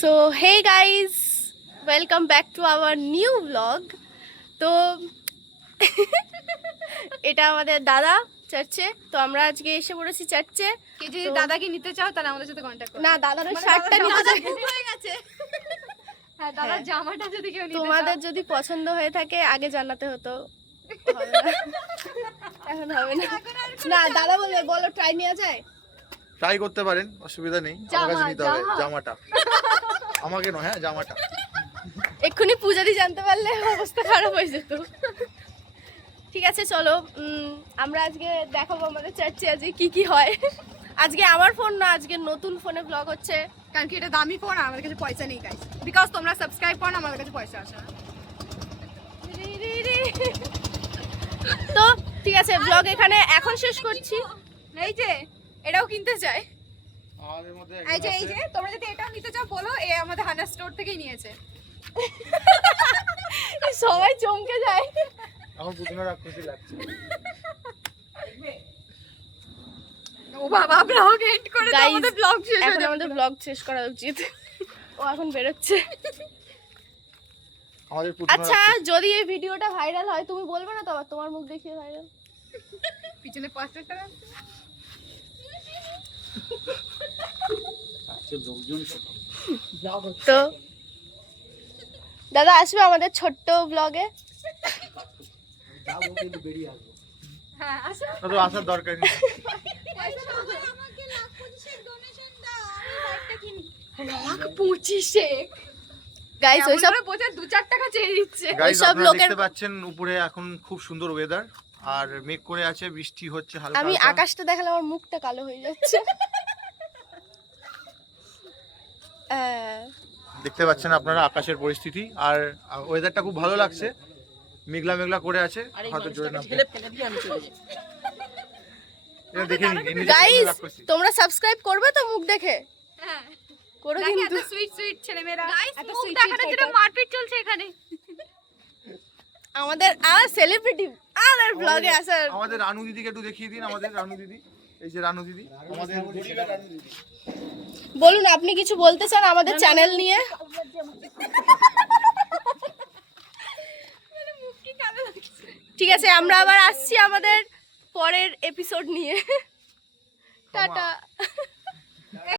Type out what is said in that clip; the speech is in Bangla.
So hey guys, welcome back to our new blog. তো এটা আমাদের দাদা চার্চে। তো আমরা আজকে এসে পড়েছি চার্চে। কে যদি দাদাকে নিতে চাও তাহলে আমাদের সাথে কন্টাক্ট করো। না, দাদার ওই শার্টটা নিতে চাই। হয়ে গেছে। হ্যাঁ, দাদার জামাটা যদি কেউ নিতে চাও। তোমাদের যদি পছন্দ হয়ে থাকে আগে জানাতে হতো। হবে না, এখন হবে না। না, দাদা বলবে বলো ট্রাই নেওয়া যায়। ট্রাই করতে পারেন, অসুবিধা নেই। আমার কাছে নিতে হবে জামাটা, আমাকে নয়, হ্যাঁ জামাটা। এক্ষুনি পূজাদি জানতে পারলে অবস্থা খারাপ হয়ে যেত। ঠিক আছে, চলো আমরা আজকে দেখাবো আমাদের চার্চে আজকে কি কি হয়। আজকে আমার ফোন না, আজকে নতুন ফোনে ব্লগ হচ্ছে। কারণ কি এটা দামি ফোন, আমাদের কাছে পয়সা নেই গাইস। বিকজ তোমরা সাবস্ক্রাইব করো না, আমাদের কাছে পয়সা আসে না। তো ঠিক আছে, ব্লগ এখানে এখন শেষ করছি। এই যে এটাও কিনতে চাই। আমাদের মধ্যে এই যে তোমরা যদি এটাও নিতে চাও বলো, এ আমাদের হানা স্টোর থেকেই নিয়েছে। সবাই চমকে যায়। এখন পুতুলরা খুশি লাগছে। ও বাবা, ব্লগ এন্ড করে দাও, Guys, আমাদের ব্লগ শেষ হয়ে এখন যাবে। আমাদের ব্লগ শেষ করা উচিত। ও এখন বেরোচ্ছে। আমাদের পুতুলরা আচ্ছা, যদি এই ভিডিওটা ভাইরাল হয় তুমি বলবে না তো আবার তোমার মুখ দেখিয়ে ভাইরাল? পিছনে 5 টাকা তো দাদা আসবে আমাদের ছোট্ট ব্লগে। হ্যাঁ, আসো। তো আসার দরকার নেই। গাইস ওইসব বোঝা 2-4 টাকা চেয়ে দিচ্ছে। গাইস, ওইসব আপনারা লোকের- দেখতে পাচ্ছেন উপরে এখন খুব সুন্দর ওয়েদার, আর মেঘ করে আছে, বৃষ্টি হচ্ছে হালকা আমি হালকা। আকাশটা দেখালে আমার মুখটা কালো হয়ে যাচ্ছে। দেখতে পাচ্ছেন আপনারা আকাশের পরিস্থিতি, আর ওয়েদারটা খুব ভালো লাগছে। মেঘলা মেঘলা করে আছে, হয়তো জোরে নামবে। এটা দেখে নিন, এই নিজের গাইস সামনে রাগ করছি। তোমরা সাবস্ক্রাইব করবে তো মুখ দেখে? হ্যাঁ, করো দেখো কিন্তু। এত সুইট সুইট ছেলেমেয়েরা। এত মুখ সুইট দেখানোর সুইট জন্য মারপিট চলছে এখানে। আমাদের সেলিব্রিটি আমাদের ব্লগে আসার। আমাদের রানু দিদিকে একটু দেখিয়ে দিন। আমাদের রানু দিদি, এই যে রানু দিদি, আমাদের গরিবের রানু দিদি। বলুন, আপনি কিছু বলতে চান আমাদের চ্যানেল নিয়ে? ঠিক আছে, আমরা আবার আসছি আমাদের পরের এপিসোড নিয়ে। টাটা।